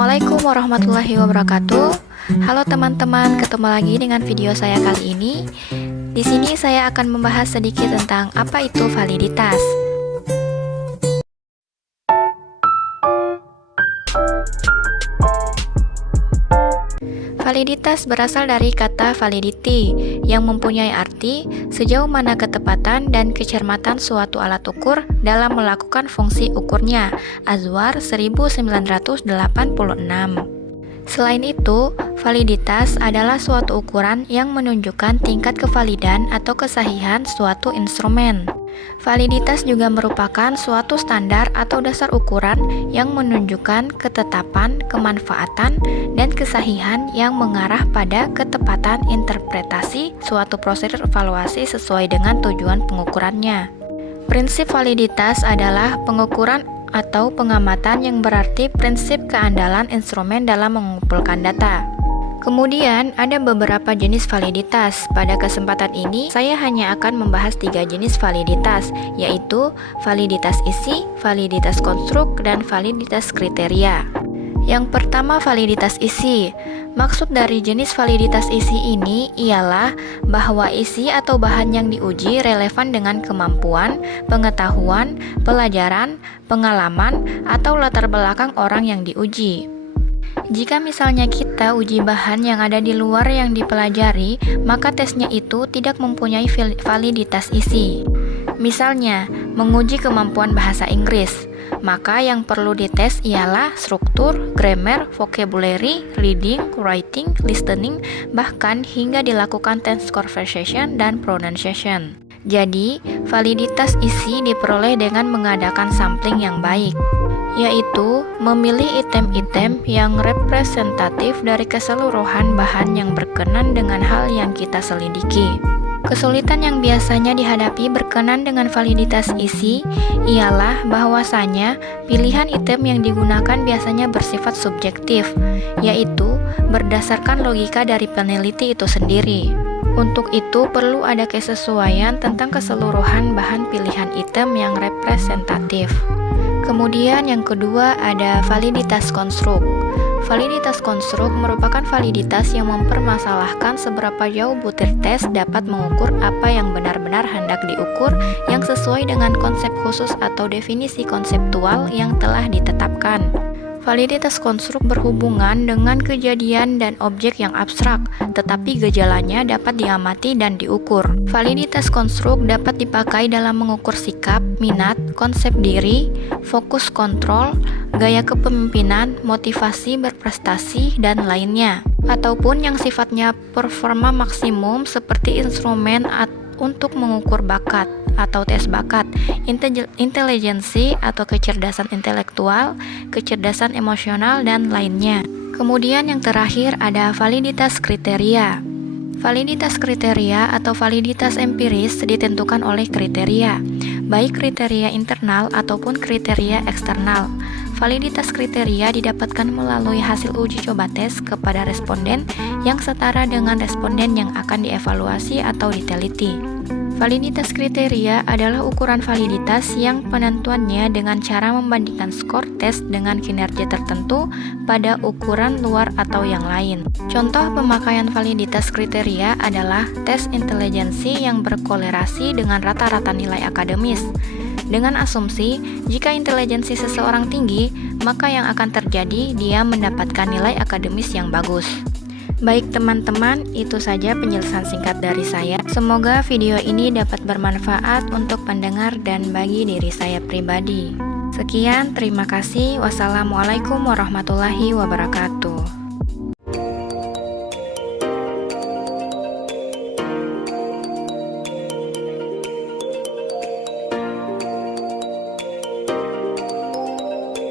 Assalamualaikum warahmatullahi wabarakatuh. Halo teman-teman, ketemu lagi dengan video saya kali ini. Di sini saya akan membahas sedikit tentang apa itu validitas. Validitas berasal dari kata validity yang mempunyai arti sejauh mana ketepatan dan kecermatan suatu alat ukur dalam melakukan fungsi ukurnya. Azwar 1986. Selain itu, validitas adalah suatu ukuran yang menunjukkan tingkat kevalidan atau kesahihan suatu instrumen. Validitas juga merupakan suatu standar atau dasar ukuran yang menunjukkan ketetapan, kemanfaatan, dan kesahihan yang mengarah pada ketepatan interpretasi suatu prosedur evaluasi sesuai dengan tujuan pengukurannya. Prinsip validitas adalah pengukuran atau pengamatan yang berarti prinsip keandalan instrumen dalam mengumpulkan data. Kemudian ada beberapa jenis validitas. Pada kesempatan ini saya hanya akan membahas 3 jenis validitas, yaitu validitas isi, validitas konstruk, dan validitas kriteria. Yang pertama, validitas isi. Maksud dari jenis validitas isi ini ialah bahwa isi atau bahan yang diuji relevan dengan kemampuan, pengetahuan, pelajaran, pengalaman, atau latar belakang orang yang diuji. Jika misalnya kita uji bahan yang ada di luar yang dipelajari, maka tesnya itu tidak mempunyai validitas isi. Misalnya, menguji kemampuan bahasa Inggris, maka yang perlu dites ialah struktur, grammar, vocabulary, reading, writing, listening, bahkan hingga dilakukan tense conversation dan pronunciation. Jadi, validitas isi diperoleh dengan mengadakan sampling yang baik, yaitu memilih item-item yang representatif dari keseluruhan bahan yang berkenan dengan hal yang kita selidiki. Kesulitan yang biasanya dihadapi berkenan dengan validitas isi ialah bahwasanya pilihan item yang digunakan biasanya bersifat subjektif, yaitu berdasarkan logika dari peneliti itu sendiri. Untuk itu perlu ada kesesuaian tentang keseluruhan bahan pilihan item yang representatif. Kemudian yang kedua ada validitas konstruk. Validitas konstruk merupakan validitas yang mempermasalahkan seberapa jauh butir tes dapat mengukur apa yang benar-benar hendak diukur yang sesuai dengan konsep khusus atau definisi konseptual yang telah ditetapkan. Validitas konstruk berhubungan dengan kejadian dan objek yang abstrak, tetapi gejalanya dapat diamati dan diukur. Validitas konstruk dapat dipakai dalam mengukur sikap, minat, konsep diri, fokus kontrol, gaya kepemimpinan, motivasi berprestasi, dan lainnya. Ataupun yang sifatnya performa maksimum seperti instrumen untuk mengukur bakat atau tes bakat, intelijensi atau kecerdasan intelektual, kecerdasan emosional, dan lainnya. Kemudian yang terakhir ada validitas kriteria. Validitas kriteria atau validitas empiris ditentukan oleh kriteria, baik kriteria internal ataupun kriteria eksternal. Validitas kriteria didapatkan melalui hasil uji coba tes kepada responden yang setara dengan responden yang akan dievaluasi atau diteliti. Validitas kriteria adalah ukuran validitas yang penentuannya dengan cara membandingkan skor tes dengan kinerja tertentu pada ukuran luar atau yang lain. Contoh pemakaian validitas kriteria adalah tes intelijensi yang berkolerasi dengan rata-rata nilai akademis. Dengan asumsi, jika intelijensi seseorang tinggi, maka yang akan terjadi dia mendapatkan nilai akademis yang bagus. Baik teman-teman, itu saja penjelasan singkat dari saya. Semoga video ini dapat bermanfaat untuk pendengar dan bagi diri saya pribadi. Sekian, terima kasih. Wassalamualaikum warahmatullahi wabarakatuh.